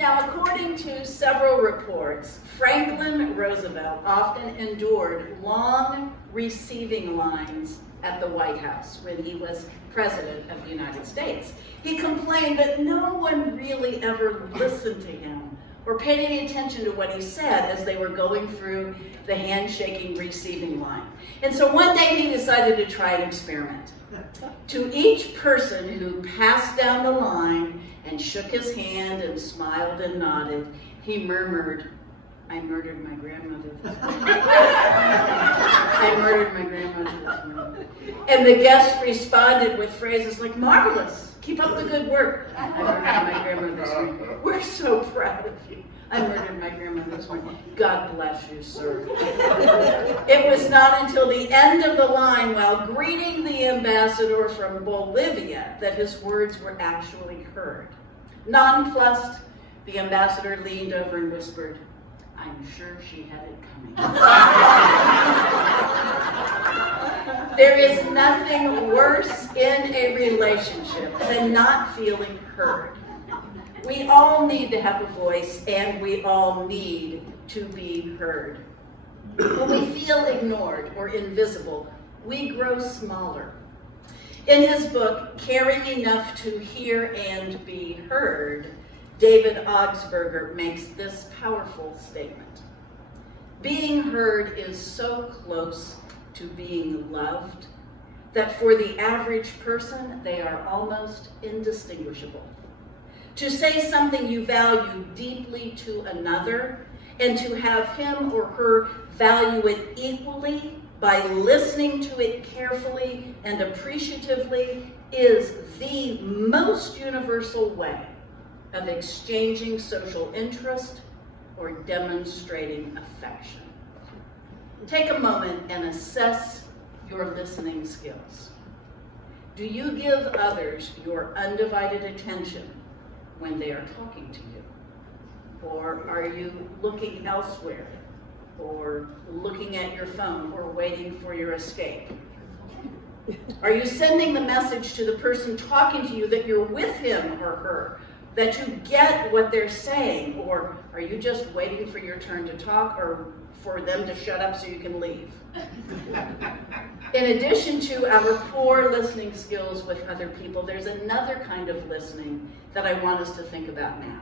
Now, according to several reports, Franklin Roosevelt often endured long receiving lines at the White House when he was President of the United States. He complained that no one really ever listened to him or paid any attention to what he said as they were going through the handshaking receiving line. And so one day he decided to try an experiment. To each person who passed down the line and shook his hand and smiled and nodded, he murmured, "I murdered my grandmother this morning." I murdered my grandmother this morning. And the guests responded with phrases like, "Marvelous, keep up the good work." "I murdered my grandmother this morning." "We're so proud of you." "I murdered my grandmother this morning." "God bless you, sir." It was not until the end of the line, while greeting the ambassador from Bolivia, that his words were actually heard. Nonplussed, the ambassador leaned over and whispered, "I'm sure she had it coming." There is nothing worse in a relationship than not feeling heard. We all need to have a voice, and we all need to be heard. When we feel ignored or invisible, we grow smaller. In his book, Caring Enough to Hear and Be Heard, David Augsburger makes this powerful statement. Being heard is so close to being loved that for the average person, they are almost indistinguishable. To say something you value deeply to another and to have him or her value it equally by listening to it carefully and appreciatively is the most universal way of exchanging social interest or demonstrating affection. Take a moment and assess your listening skills. Do you give others your undivided attention when they are talking to you? Or are you looking elsewhere, or looking at your phone, or waiting for your escape? Are you sending the message to the person talking to you that you're with him or her, that you get what they're saying, or are you just waiting for your turn to talk or for them to shut up so you can leave? In addition to our poor listening skills with other people, there's another kind of listening that I want us to think about now.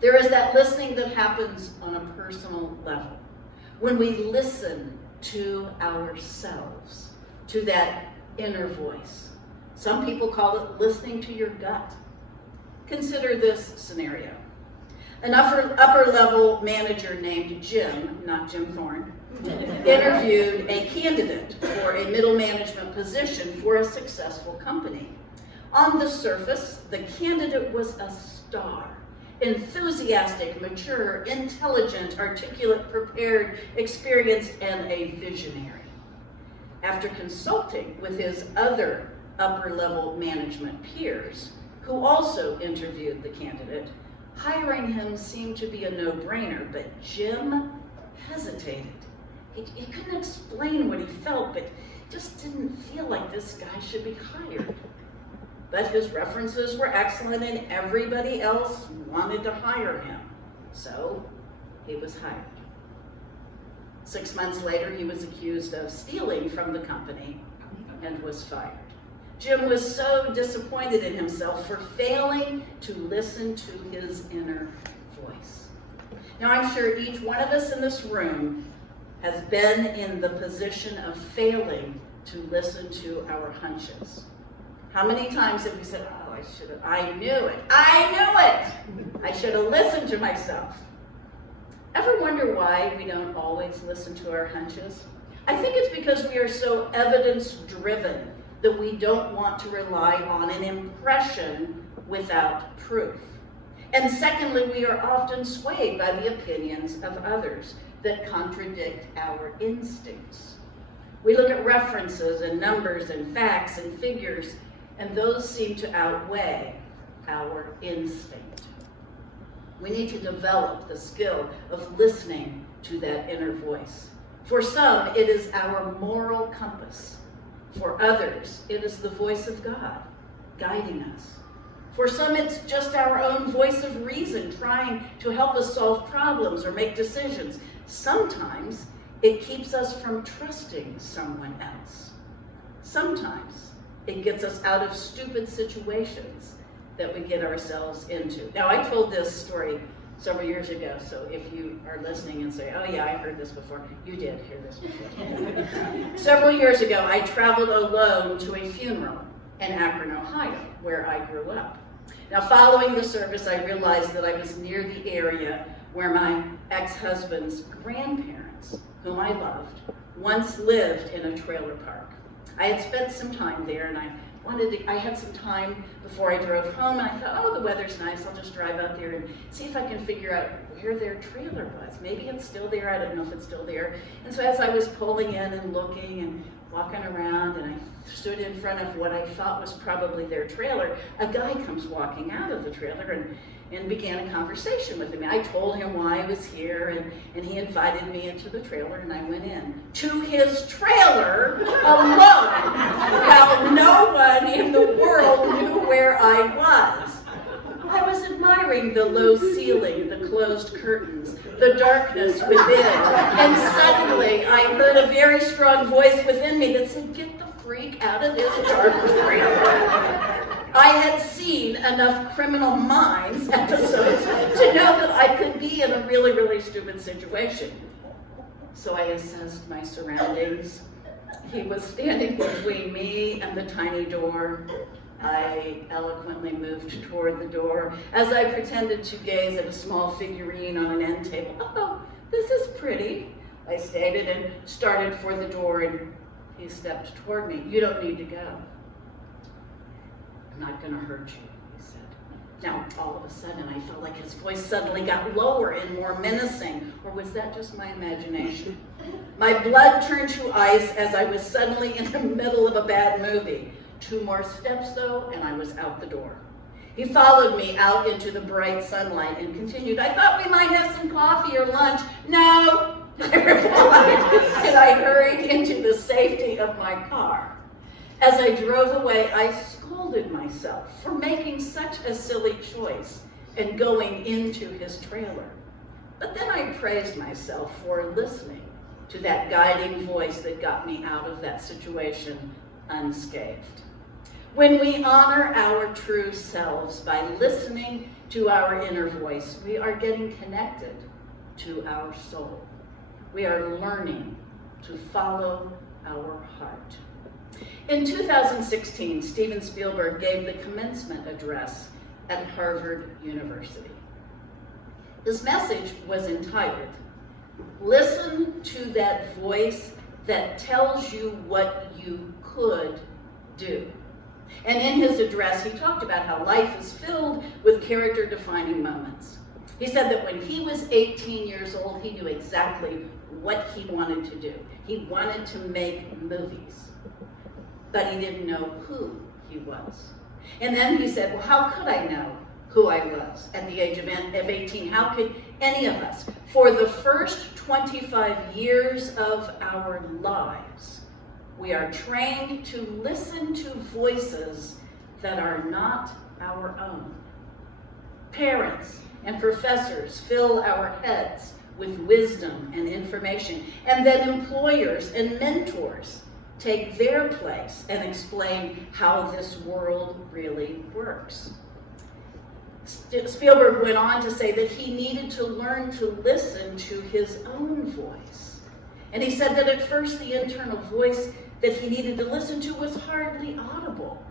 There is that listening that happens on a personal level, when we listen to ourselves, to that inner voice. Some people call it listening to your gut. Consider this scenario. An upper level manager named Jim, not Jim Thorne, interviewed a candidate for a middle management position for a successful company. On the surface, the candidate was a star. Enthusiastic, mature, intelligent, articulate, prepared, experienced, and a visionary. After consulting with his other upper-level management peers, who also interviewed the candidate, hiring him seemed to be a no-brainer, but Jim hesitated. He couldn't explain what he felt, but just didn't feel like this guy should be hired. But his references were excellent and everybody else wanted to hire him. So he was hired. 6 months later, he was accused of stealing from the company and was fired. Jim was so disappointed in himself for failing to listen to his inner voice. Now, I'm sure each one of us in this room has been in the position of failing to listen to our hunches. How many times have we said, "Oh, I knew it. I should have listened to myself." Ever wonder why we don't always listen to our hunches? I think it's because we are so evidence-driven that we don't want to rely on an impression without proof. And secondly, we are often swayed by the opinions of others that contradict our instincts. We look at references and numbers and facts and figures, and those seem to outweigh our instinct. We need to develop the skill of listening to that inner voice. For some, it is our moral compass. For others, it is the voice of God guiding us. For some, it's just our own voice of reason trying to help us solve problems or make decisions. Sometimes it keeps us from trusting someone else. Sometimes it gets us out of stupid situations that we get ourselves into. Now, I told this story several years ago, so if you are listening and say, oh yeah, I heard this before, you did hear this before. Several years ago, I traveled alone to a funeral in Akron, Ohio, where I grew up. Now, following the service, I realized that I was near the area where my ex-husband's grandparents, whom I loved, once lived in a trailer park. I had spent some time there, and I had some time before I drove home, and I thought, oh, the weather's nice, I'll just drive out there and see if I can figure out where their trailer was. Maybe it's still there, I don't know if it's still there. And so as I was pulling in and looking and walking around, and I stood in front of what I thought was probably their trailer, a guy comes walking out of the trailer and began a conversation with me. I told him why I was here, and he invited me into the trailer, and I went in to his trailer alone, while no one in the world knew where I was. I was admiring the low ceiling, the closed curtains, the darkness within, and suddenly I heard a very strong voice within me that said, "Get the freak out of this dark trailer." I had seen enough Criminal Minds episodes to know that I could be in a really, really stupid situation. So I assessed my surroundings. He was standing between me and the tiny door. I eloquently moved toward the door as I pretended to gaze at a small figurine on an end table. "Oh, this is pretty," I stated, and started for the door, and he stepped toward me. "You don't need to go. I'm not going to hurt you," he said. Now, all of a sudden, I felt like his voice suddenly got lower and more menacing, or was that just my imagination? My blood turned to ice as I was suddenly in the middle of a bad movie. 2 more steps, though, and I was out the door. He followed me out into the bright sunlight and continued, "I thought we might have some coffee or lunch." "No," I replied, and I hurried into the safety of my car. As I drove away, I scolded myself for making such a silly choice and going into his trailer. But then I praised myself for listening to that guiding voice that got me out of that situation unscathed. When we honor our true selves by listening to our inner voice, we are getting connected to our soul. We are learning to follow our heart. In 2016, Steven Spielberg gave the commencement address at Harvard University. His message was entitled, "Listen to that voice that tells you what you could do." And in his address, he talked about how life is filled with character-defining moments. He said that when he was 18 years old, he knew exactly what he wanted to do. He wanted to make movies, but he didn't know who he was. And then he said, well, how could I know who I was at the age of 18? How could any of us? For the first 25 years of our lives, we are trained to listen to voices that are not our own. Parents and professors fill our heads with wisdom and information, and then employers and mentors take their place and explain how this world really works. Spielberg went on to say that he needed to learn to listen to his own voice. And he said that at first the internal voice that he needed to listen to was hardly audible.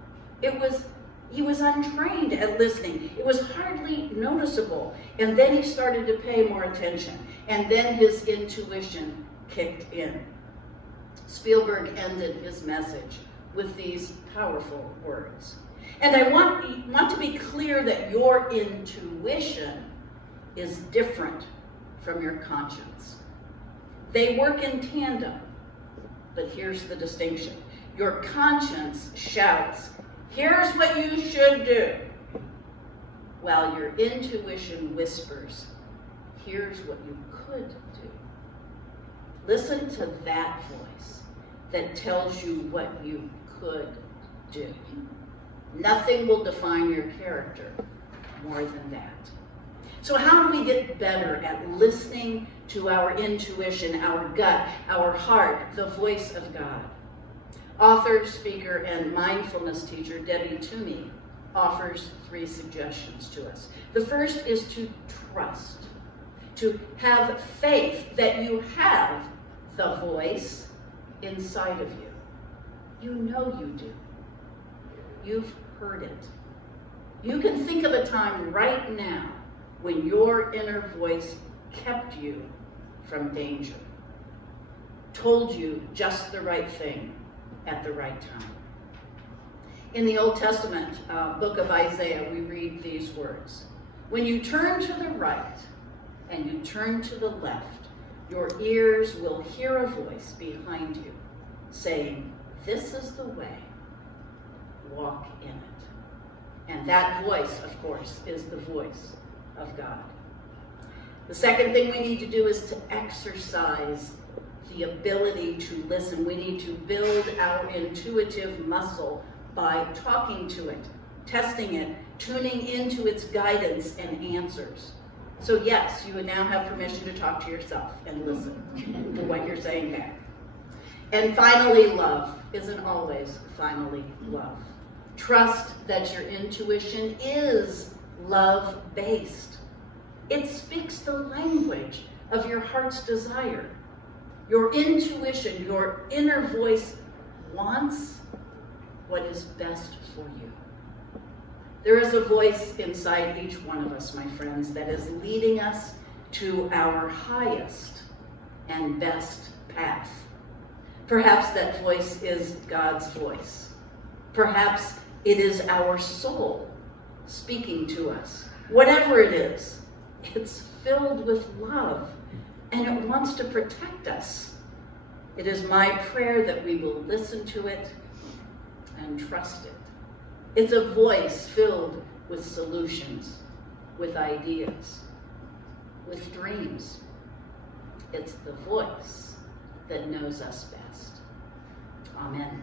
He was untrained at listening. It was hardly noticeable. And then he started to pay more attention. And then his intuition kicked in. Spielberg ended his message with these powerful words. And I want to be clear that your intuition is different from your conscience. They work in tandem, but here's the distinction. Your conscience shouts, here's what you should do, while your intuition whispers, here's what you could do. Listen to that voice that tells you what you could do. Nothing will define your character more than that. So how do we get better at listening to our intuition, our gut, our heart, the voice of God? Author, speaker, and mindfulness teacher Debbie Toomey offers 3 suggestions to us. The first is to trust, to have faith that you have the voice inside of you. You know you do. You've heard it. You can think of a time right now when your inner voice kept you from danger, told you just the right thing at the right time. In the Old Testament book of Isaiah, we read these words: "When you turn to the right and you turn to the left, your ears will hear a voice behind you saying, 'This is the way, walk in it.'" And that voice, of course, is the voice of God. The second thing we need to do is to exercise the ability to listen. We need to build our intuitive muscle by talking to it, testing it, tuning into its guidance and answers. So yes, you would now have permission to talk to yourself and listen to what you're saying back. And finally, love isn't always finally love. Trust that your intuition is love-based. It speaks the language of your heart's desire. Your intuition, your inner voice wants what is best for you. There is a voice inside each one of us, my friends, that is leading us to our highest and best path. Perhaps that voice is God's voice. Perhaps it is our soul speaking to us. Whatever it is, it's filled with love, and it wants to protect us. It is my prayer that we will listen to it and trust it. It's a voice filled with solutions, with ideas, with dreams. It's the voice that knows us best. Amen.